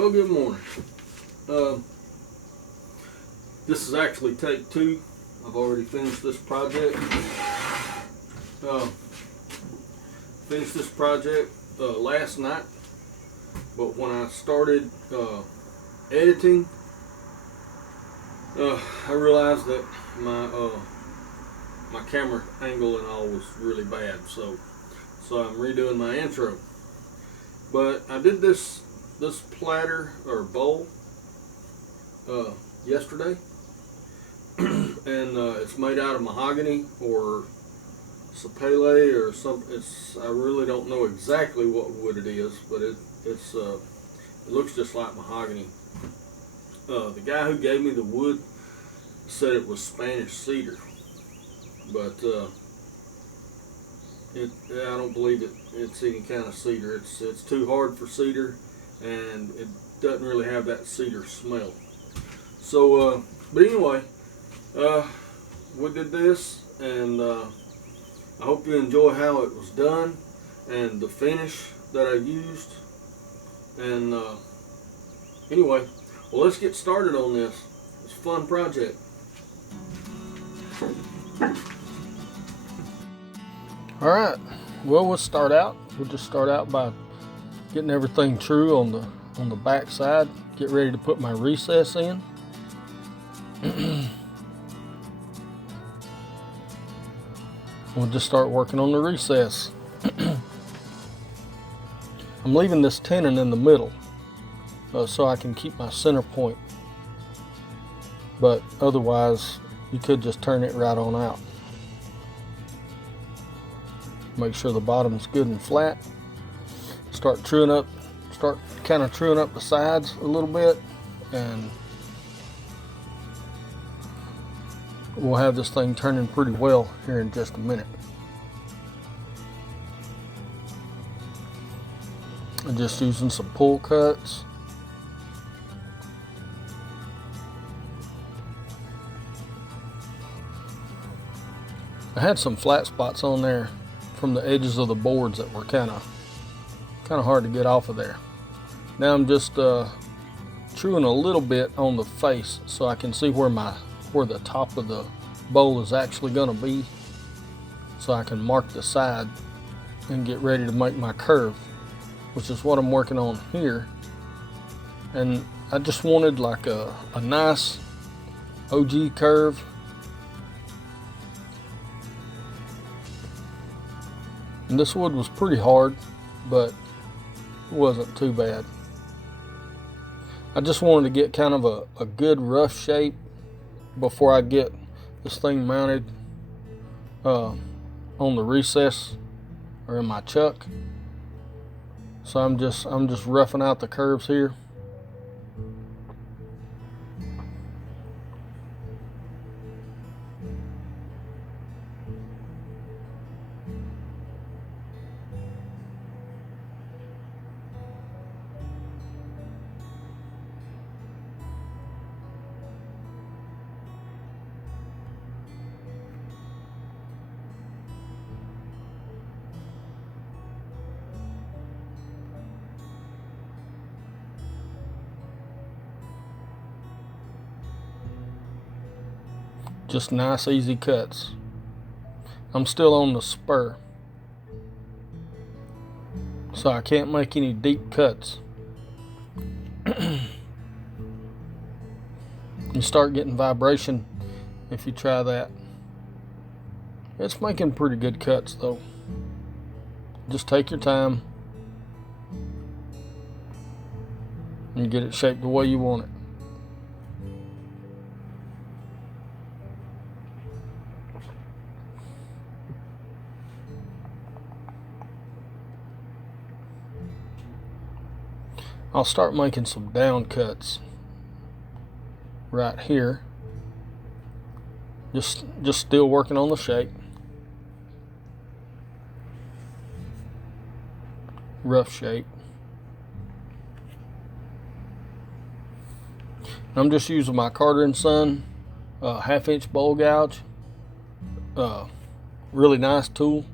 Well, good morning. This is actually take two. I've already finished this project. Finished this project last night, but when I started editing, I realized that my camera angle and all was really bad, so I'm redoing my intro. But I did this platter or bowl yesterday, and it's made out of mahogany or sapele or something. I really don't know exactly what wood it is, but it looks just like mahogany. The guy who gave me the wood said it was Spanish cedar, but I don't believe it's any kind of cedar. It's too hard for cedar, and it doesn't really have that cedar smell. So, but anyway, we did this, and I hope you enjoy how it was done and the finish that I used. And anyway, well, let's get started on this. It's a fun project. All right, well, we'll start out. We'll just start out by getting everything true on the back side. Get ready to put my recess in. We'll just start working on the recess. I'm leaving this tenon in the middle so I can keep my center point, but otherwise you could just turn it right on out. Make sure the bottom's good and flat. Start kind of truing up the sides a little bit, and we'll have this thing turning pretty well here in just a minute. I'm just using some pull cuts. I had some flat spots on there from the edges of the boards that were kind of hard to get off of there. Now I'm just truing a little bit on the face so I can see where the top of the bowl is actually going to be, so I can mark the side and get ready to make my curve, which is what I'm working on here. And I just wanted like a nice OG curve. And this wood was pretty hard, but it wasn't too bad. I just wanted to get kind of a good rough shape before I get this thing mounted on the recess or in my chuck. So I'm just roughing out the curves here. Just nice, easy cuts. I'm still on the spur, so I can't make any deep cuts. You start getting vibration if you try that. It's making pretty good cuts though. Just take your time and get it shaped the way you want it. I'll start making some down cuts right here. Just still working on the shape. Rough shape. I'm just using my Carter & Son 1/2-inch bowl gouge. Really nice tool.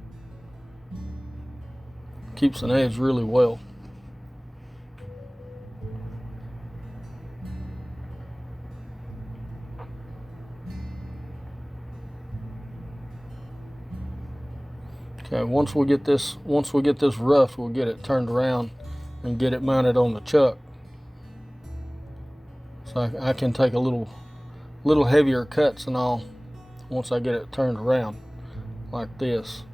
Keeps an edge really well. Okay, once we get this rough, we'll get it turned around and get it mounted on the chuck. So I can take a little heavier cuts and all once I get it turned around like this.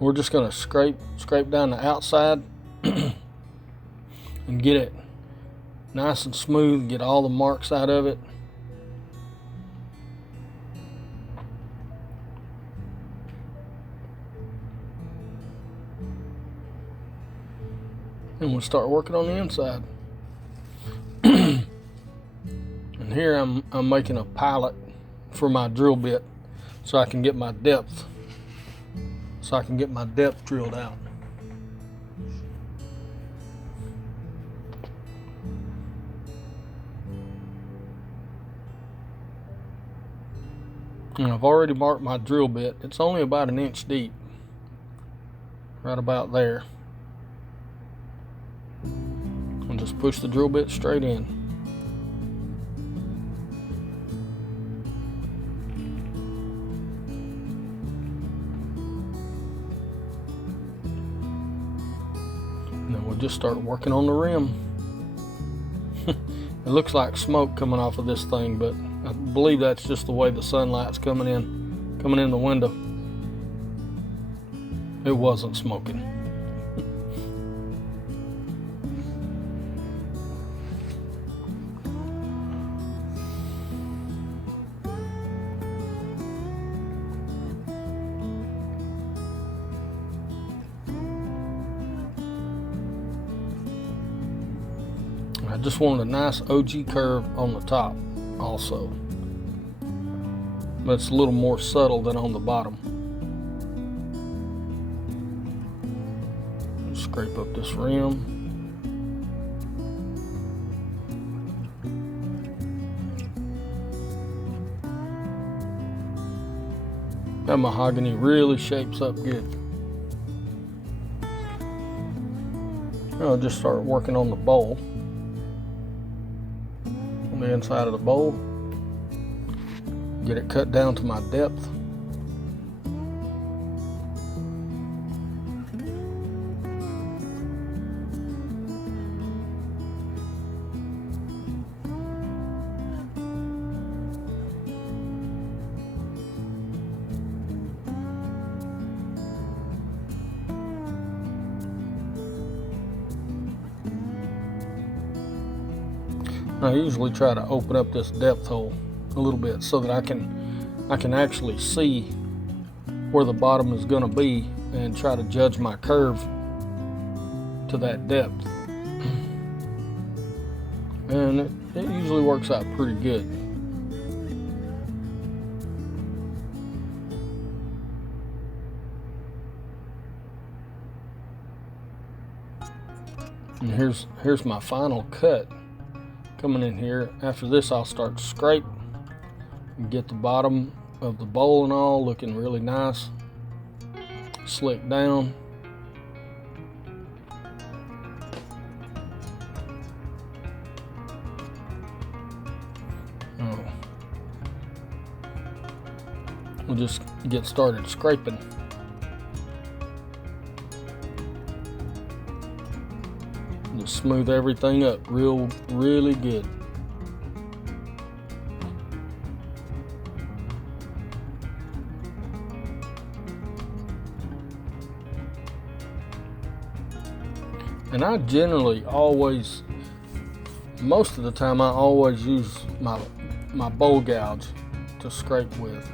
We're just gonna scrape down the outside and get it nice and smooth, get all the marks out of it. And we'll start working on the inside. And here I'm making a pilot for my drill bit so I can get my depth drilled out. And I've already marked my drill bit. It's only about 1 inch deep, right about there. And just push the drill bit straight in. And then we'll just start working on the rim. It looks like smoke coming off of this thing, but I believe that's just the way the sunlight's coming in the window. It wasn't smoking. I just wanted a nice OG curve on the top also, but it's a little more subtle than on the bottom. Scrape up this rim. That mahogany really shapes up good. I'll just start working on the bowl. On the inside of the bowl. Get it cut down to my depth. I usually try to open up this depth hole a little bit so that I can actually see where the bottom is going to be and try to judge my curve to that depth. And it usually works out pretty good. And here's my final cut coming in here. After this, I'll start to scrape and get the bottom of the bowl and all looking really nice, slick down. We'll just get started scraping. Just smooth everything up really good. And I generally always, most of the time, I always use my bowl gouge to scrape with.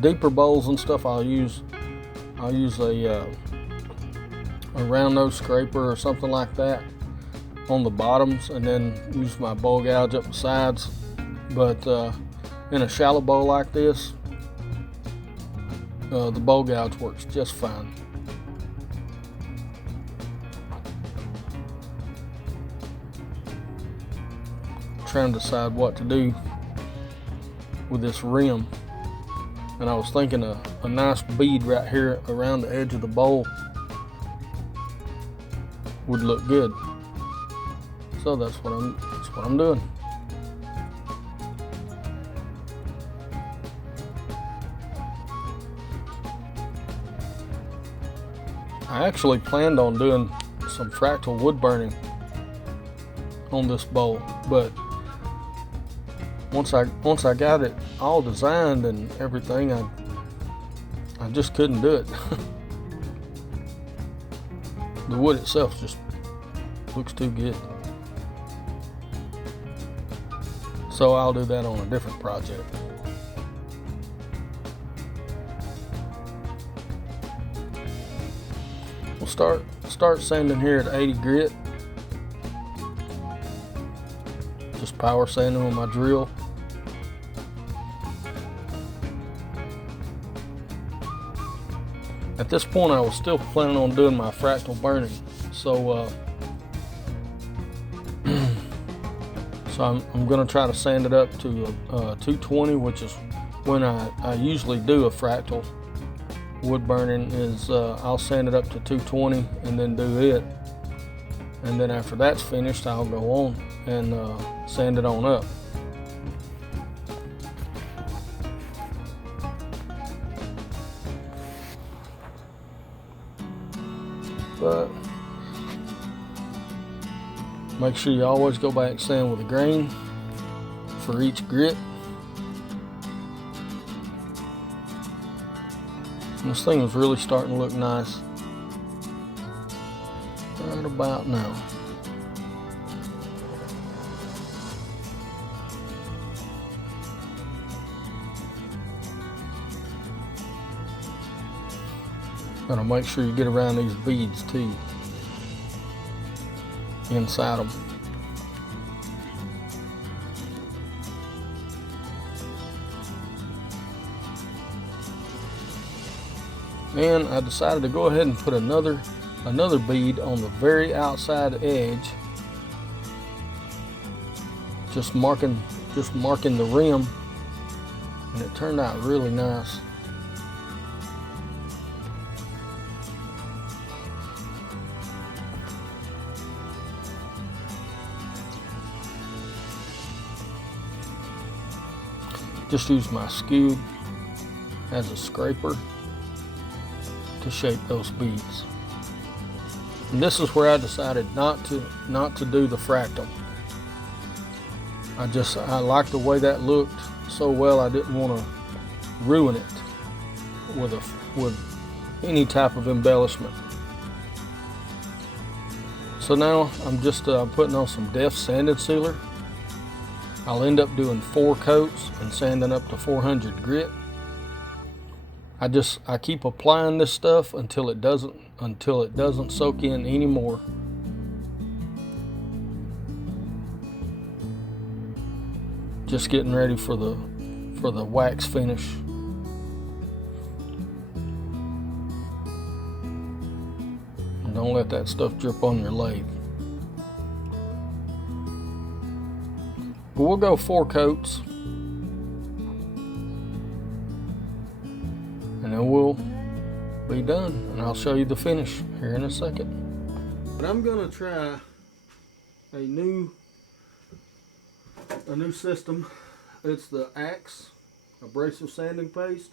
Deeper bowls and stuff, I'll use a round nose scraper or something like that on the bottoms, and then use my bowl gouge up the sides. But in a shallow bowl like this, the bowl gouge works just fine. Trying to decide what to do with this rim, and I was thinking a nice bead right here around the edge of the bowl would look good. So that's what I'm doing. I actually planned on doing some fractal wood burning on this bowl, but once I got it all designed and everything, I just couldn't do it. The wood itself just looks too good. So I'll do that on a different project. We'll start sanding here at 80 grit. Just power sanding with my drill. At this point, I was still planning on doing my fractal burning, so I'm going to try to sand it up to 220, which is when I usually do a fractal wood burning. Is I'll sand it up to 220 and then do it, and then after that's finished, I'll go on and sand it on up. But make sure you always go back and sand with a grain for each grit. And this thing is really starting to look nice right about now. Gotta make sure you get around these beads too, inside them. And I decided to go ahead and put another bead on the very outside edge, just marking the rim, and it turned out really nice. Just use my skew as a scraper to shape those beads. And this is where I decided not to do the fractal. I liked the way that looked so well. I didn't want to ruin it with any type of embellishment. So now I'm just putting on some depth sanding sealer. I'll end up doing 4 coats and sanding up to 400 grit. I keep applying this stuff until it doesn't soak in anymore. Just getting ready for the wax finish. And don't let that stuff drip on your lathe. But we'll go 4 coats, and then we'll be done, and I'll show you the finish here in a second. But I'm gonna try a new system. It's the Axe abrasive sanding paste.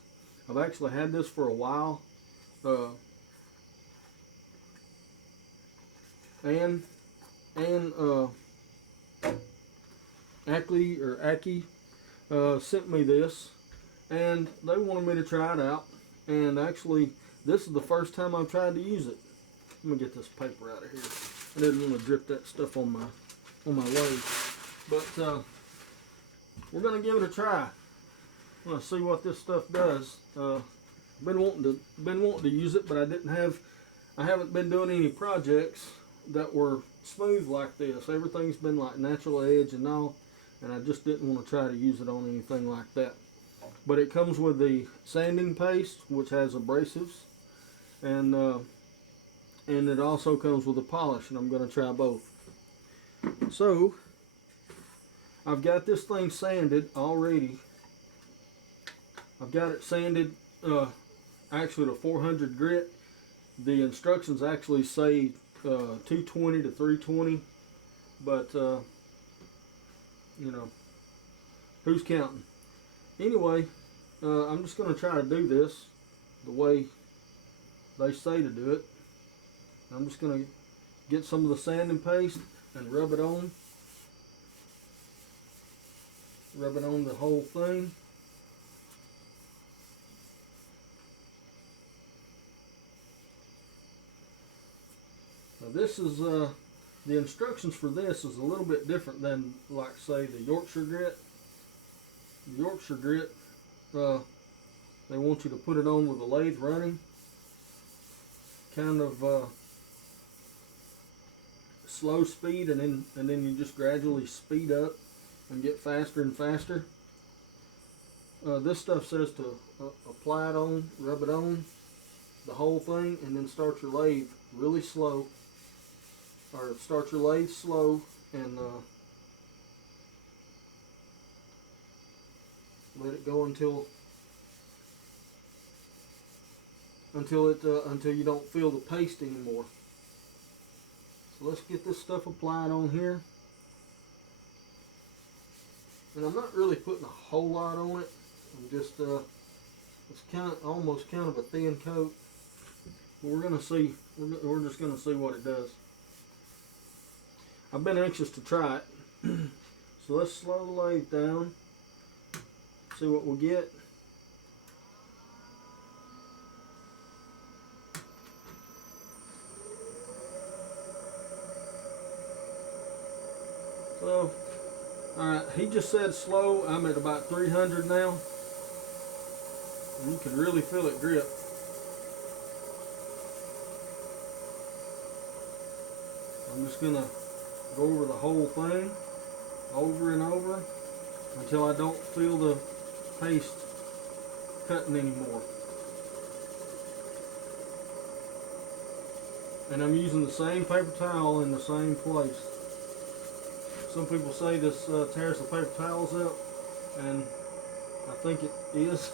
I've actually had this for a while, and Aki sent me this, and they wanted me to try it out. And actually, this is the first time I've tried to use it. Let me get this paper out of here. I didn't want to drip that stuff on my lathe, but we're gonna give it a try. I'm gonna see what this stuff does. Been wanting to use it, but I haven't been doing any projects that were smooth like this. Everything's been like natural edge and all, and I just didn't want to try to use it on anything like that. But it comes with the sanding paste, which has abrasives, and it also comes with a polish, and I'm going to try both. So I've got this thing sanded already. I've got it sanded actually to 400 grit. The instructions actually say 220 to 320, but you know, who's counting? Anyway, I'm just going to try to do this the way they say to do it. I'm just going to get some of the sanding paste and rub it on. Rub it on the whole thing. Now this is the instructions for this is a little bit different than, like, say, the Yorkshire grit. The Yorkshire grit, they want you to put it on with the lathe running, kind of slow speed, and then you just gradually speed up and get faster and faster. This stuff says to apply it on, rub it on the whole thing, and then start your lathe really slow, or start your lathe slow and let it go until you don't feel the paste anymore. So let's get this stuff applied on here. And I'm not really putting a whole lot on it. I'm just it's almost kind of a thin coat. But we're gonna see. We're just gonna see what it does. I've been anxious to try it. So let's slow the lathe down. See what we'll get. So, alright, he just said slow. I'm at about 300 now. And you can really feel it grip. I'm just going to go over the whole thing, over and over, until I don't feel the paste cutting anymore. And I'm using the same paper towel in the same place. Some people say this tears the paper towels up, and I think it is.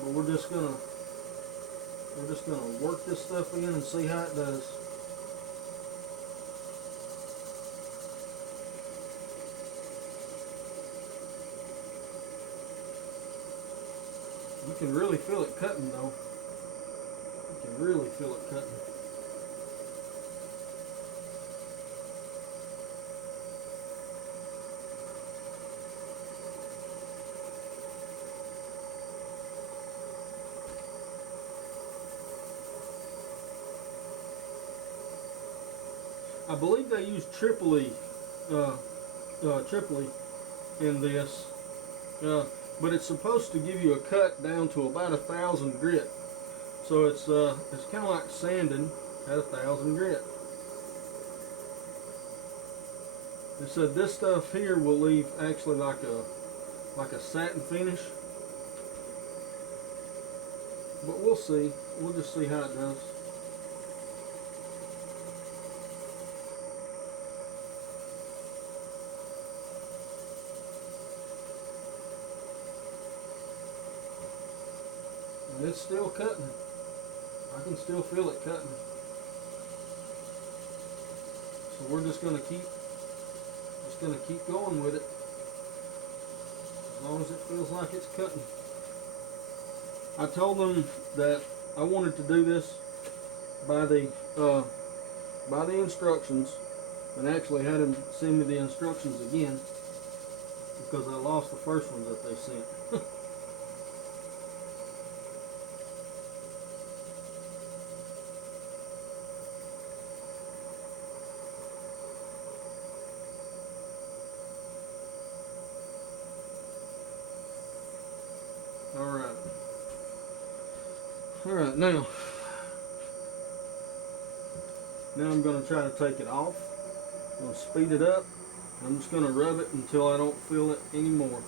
But we're just gonna work this stuff in and see how it does. You can really feel it cutting though. You can really feel it cutting. I believe they use Tripoli in this, but it's supposed to give you a cut down to about 1,000 grit. So it's kind of like sanding at 1,000 grit. It said this stuff here will leave actually like a satin finish, but we'll see. We'll just see how it does. And it's still cutting. I can still feel it cutting. So we're just gonna keep going with it as long as it feels like it's cutting. I told them that I wanted to do this by the instructions, and actually had them send me the instructions again because I lost the first ones that they sent. Alright, now I'm going to try to take it off. I'm going to speed it up. I'm just going to rub it until I don't feel it anymore.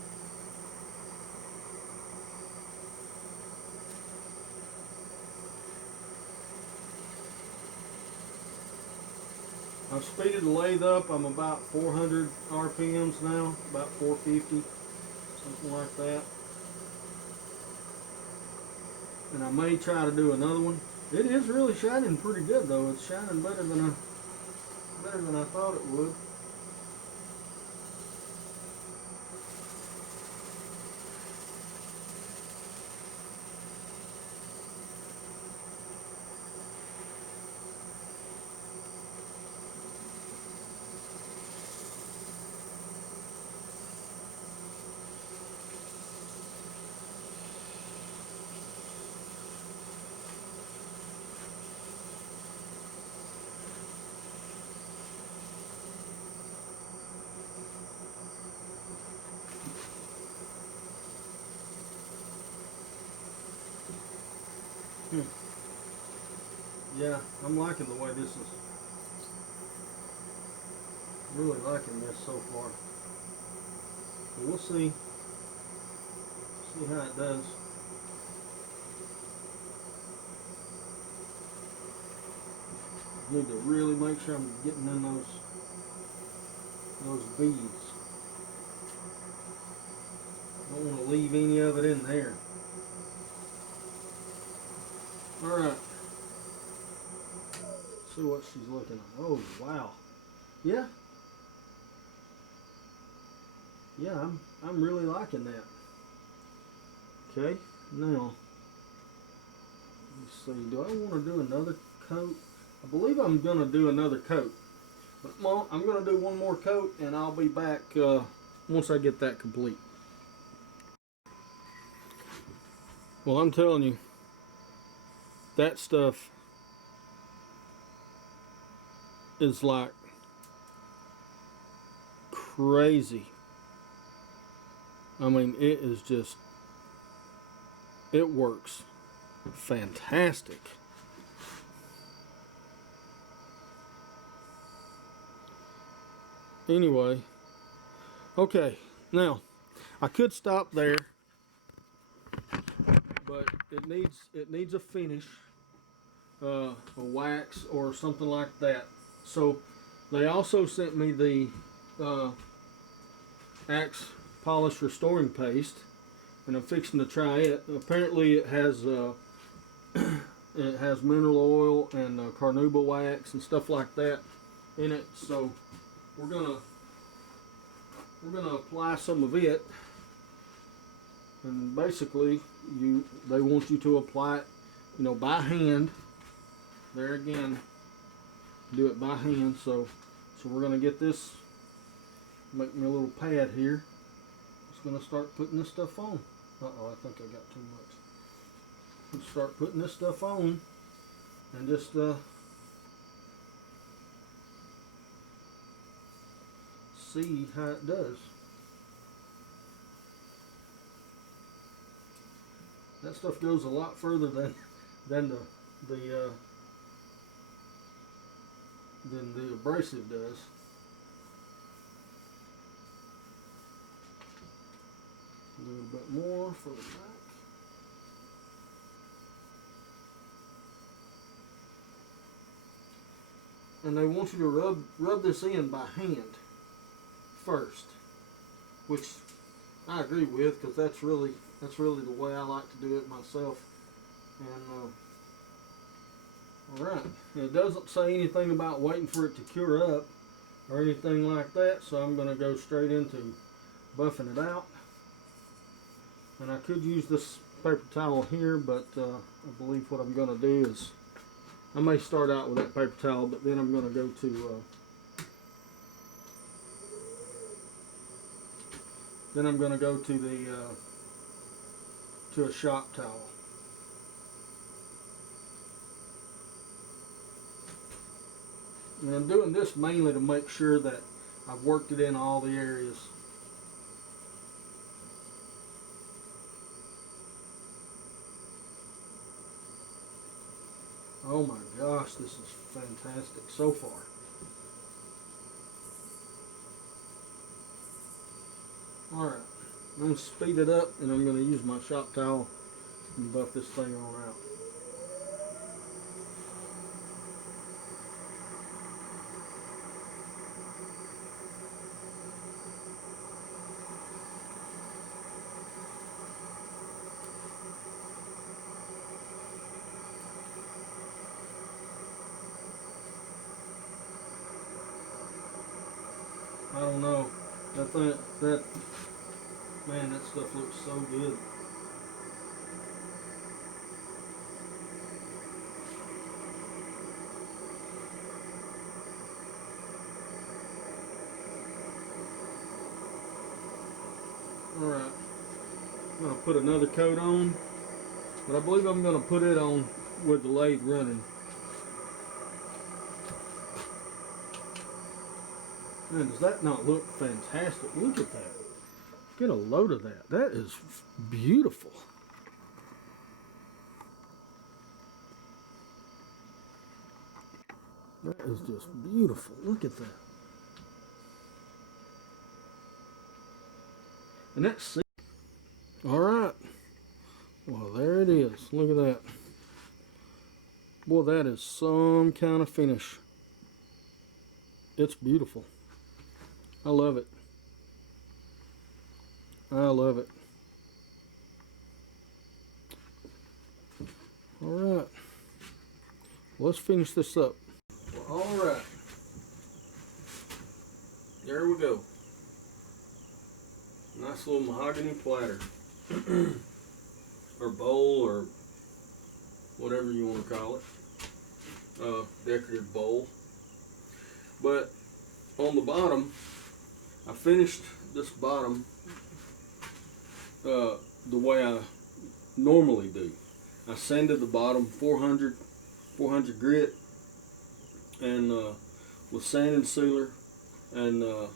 I've speeded the lathe up. I'm about 400 RPMs now, about 450, something like that. And I may try to do another one. It is really shining pretty good though. It's shining better than I thought it would. Yeah, I'm liking the way this is. Really liking this so far. But we'll see how it does. Need to really make sure I'm getting in those beads. Don't want to leave any of it in there. All right. See what she's looking at. Oh wow. Yeah. Yeah, I'm really liking that. Okay. Now, let's see. Do I want to do another coat? I believe I'm going to do another coat. But I'm going to do one more coat, and I'll be back once I get that complete. Well, I'm telling you, that stuff is like crazy. I mean, it is just, it works fantastic. Anyway, okay, now I could stop there, but it needs a finish, a wax or something like that. So they also sent me the Axe Polish Restoring Paste, and I'm fixing to try it. Apparently, it has mineral oil and carnauba wax and stuff like that in it. So we're gonna apply some of it, and basically they want you to apply it, by hand. There again, do it by hand. So we're gonna get this. Make me a little pad here. Just gonna start putting this stuff on. Uh-oh, I think I got too much. Let's start putting this stuff on and just see how it does. That stuff goes a lot further than the abrasive does. A little bit more for the back. And they want you to rub this in by hand first, which I agree with, because that's really the way I like to do it myself. And all right, it doesn't say anything about waiting for it to cure up or anything like that, so I'm going to go straight into buffing it out. And I could use this paper towel here, but I believe what I'm going to do is, I may start out with that paper towel, but then I'm going to go to a shop towel. And I'm doing this mainly to make sure that I've worked it in all the areas. Oh my gosh, this is fantastic so far. Alright, I'm going to speed it up, and I'm going to use my shop towel and buff this thing on out. I don't know. Man, that stuff looks so good. Alright, I'm going to put another coat on, but I believe I'm going to put it on with the lathe running. Man, does that not look fantastic? Look at that. Get a load of that. That is beautiful. That is just beautiful. Look at that. And that's it. All right. Well, there it is. Look at that. Boy, that is some kind of finish. It's beautiful. I love it. I love it. All right. Let's finish this up. All right. There we go. Nice little mahogany platter. Or bowl, or whatever you want to call it. Decorative bowl. But on the bottom, I finished this bottom the way I normally do. I sanded the bottom 400 grit, and with sand and sealer, and the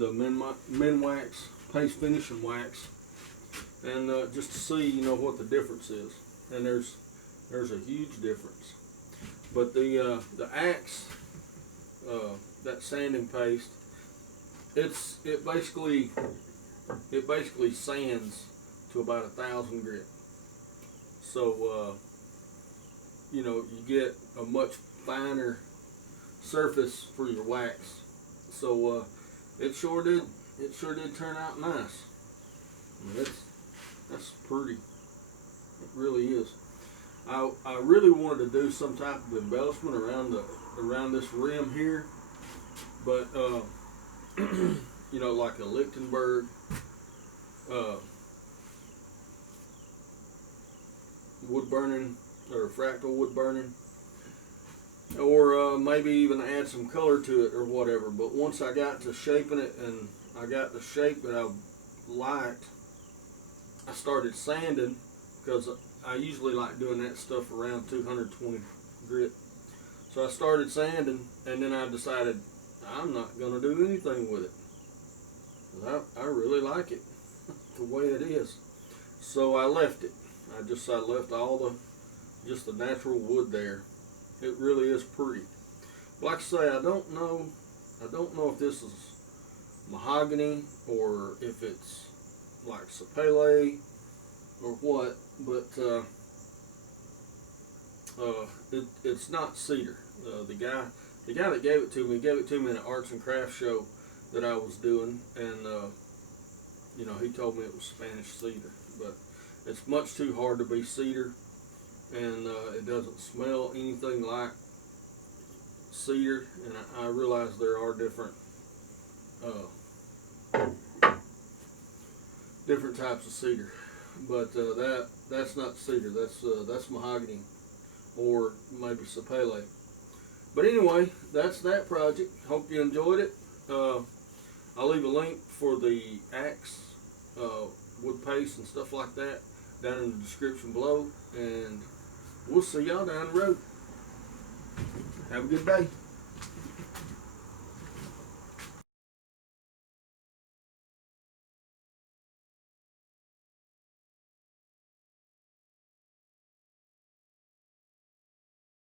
Minwax paste finishing wax, and just to see, you know, what the difference is. And there's a huge difference. But the axe, that sanding paste, it basically sands to about 1,000 grit. So you know, you get a much finer surface for your wax. So it sure did turn out nice. I mean, that's pretty. It really is. I really wanted to do some type of embellishment around this rim here, but you know, like a Lichtenberg wood burning, or fractal wood burning, or maybe even add some color to it or whatever. But once I got to shaping it and I got the shape that I liked, I started sanding, because I usually like doing that stuff around 220 grit. So I started sanding, and then I decided I'm not going to do anything with it. I really like it the way it is. So I left it. I left just the natural wood there. It really is pretty. Like I say, I don't know if this is mahogany or if it's like sapele or what, but it's not cedar. The guy that gave it to me in an arts and crafts show that I was doing, and you know, he told me it was Spanish cedar, but it's much too hard to be cedar, and it doesn't smell anything like cedar. And I realize there are different types of cedar, but that's not cedar. That's mahogany, or maybe sapele. But anyway, that's that project. Hope you enjoyed it. I'll leave a link for the axe, wood paste and stuff like that down in the description below, and we'll see y'all down the road. Have a good day.